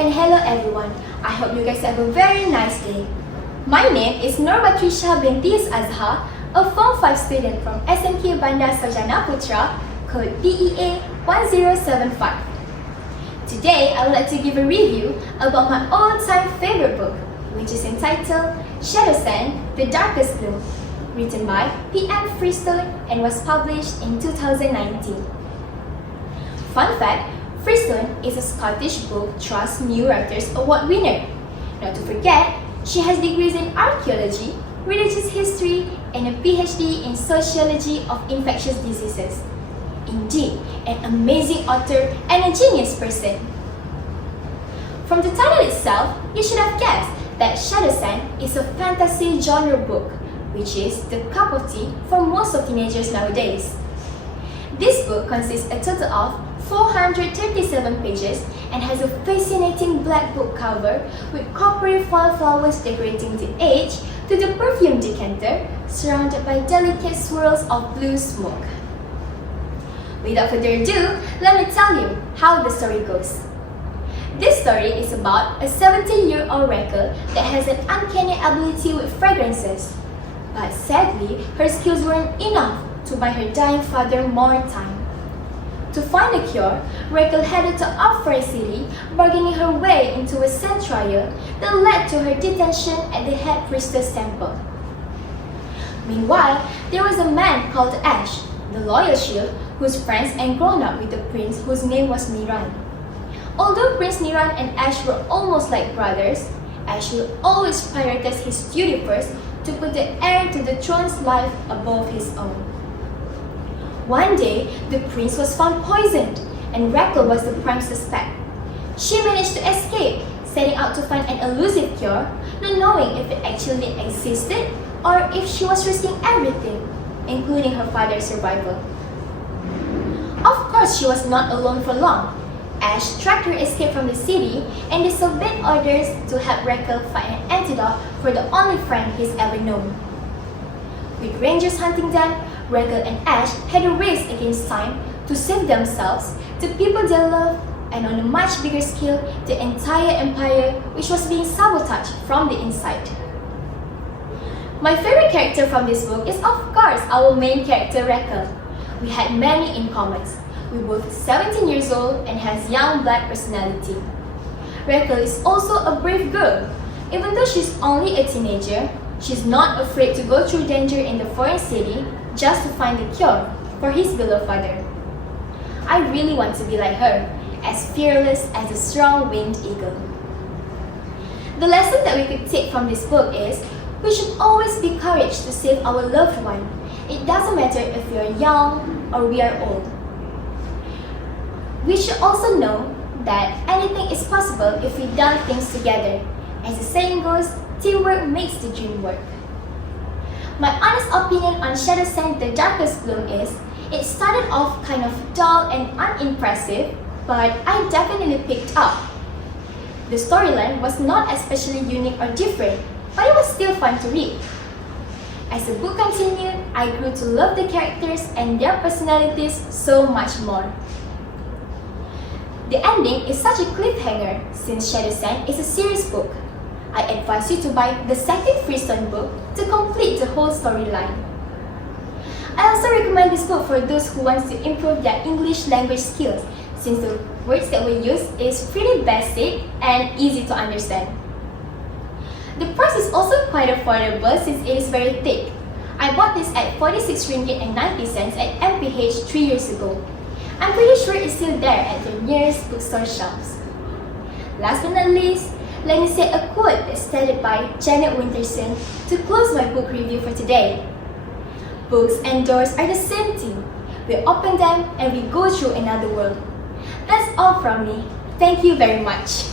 and hello everyone. I hope you guys have a very nice day. My name is Nur Batrisha binti Azhar, a Form 5 student from SMK Bandar Sarjana Putra, code DEA 1075. Today, I would like to give a review about my all-time favorite book, which is entitled Shadow Sand: The Darkest Gloom, written by P.M. Freestone and was published in 2019. Fun fact, Freestone is a Scottish Book Trust New Writers Award winner. Not to forget, she has degrees in archaeology, religious history, and a PhD in sociology of infectious diseases. Indeed, an amazing author and a genius person. From the title itself, you should have guessed that Shadow Sand is a fantasy genre book, which is the cup of tea for most of teenagers nowadays. This book consists a total of 437 pages and has a fascinating black book cover with coppery foil flowers decorating the edge to the perfume decanter surrounded by delicate swirls of blue smoke. Without further ado, let me tell you how the story goes. This story is about a 17-year-old Raquel that has an uncanny ability with fragrances. But sadly, her skills weren't enough to buy her dying father more time. To find a cure, Raquel headed to Upfront City, bargaining her way into a sand trial that led to her detention at the head priestess temple. Meanwhile, there was a man called Ash, the loyal shield, who's friends and grown up with the prince whose name was Niran. Although Prince Niran and Ash were almost like brothers, Ash will always prioritize his duty first to put the heir to the throne's life above his own. One day, the prince was found poisoned, and Raquel was the prime suspect. She managed to escape, setting out to find an elusive cure, not knowing if it actually existed or if she was risking everything, including her father's survival. Of course, she was not alone for long. Ash tracked her escape from the city and disobeyed orders to help Raquel find an antidote for the only friend he's ever known. With rangers hunting them, Raquel and Ash had a race against time to save themselves, the people they loved, and on a much bigger scale, the entire empire which was being sabotaged from the inside. My favorite character from this book is of course our main character Raquel. We had many in common. We're both 17 years old and has young black personality. Raquel is also a brave girl. Even though she's only a teenager, she's not afraid to go through danger in the foreign city just to find a cure for his beloved father. I really want to be like her, as fearless as a strong-winged eagle. The lesson that we could take from this book is we should always be courageous to save our loved one. It doesn't matter if we are young or we are old. We should also know that anything is possible if we do things together. As the saying goes, teamwork makes the dream work. My honest opinion on Shadow Sand: The Darkest Gloom is, it started off kind of dull and unimpressive, but I definitely picked up. The storyline was not especially unique or different, but it was still fun to read. As the book continued, I grew to love the characters and their personalities so much more. The ending is such a cliffhanger since Shadow Sand is a series book. I advise you to buy the second Freestone book to complete the whole storyline. I also recommend this book for those who want to improve their English language skills, since the words that we use is pretty basic and easy to understand. The price is also quite affordable since it is very thick. I bought this at 46 ringgit and 90 cents at MPH 3 years ago. I'm pretty sure it's still there at the nearest bookstore shelves. Last but not least, let me say a quote that's stated by Janet Winterson to close my book review for today. Books and doors are the same thing. We open them and we go through another world. That's all from me. Thank you very much.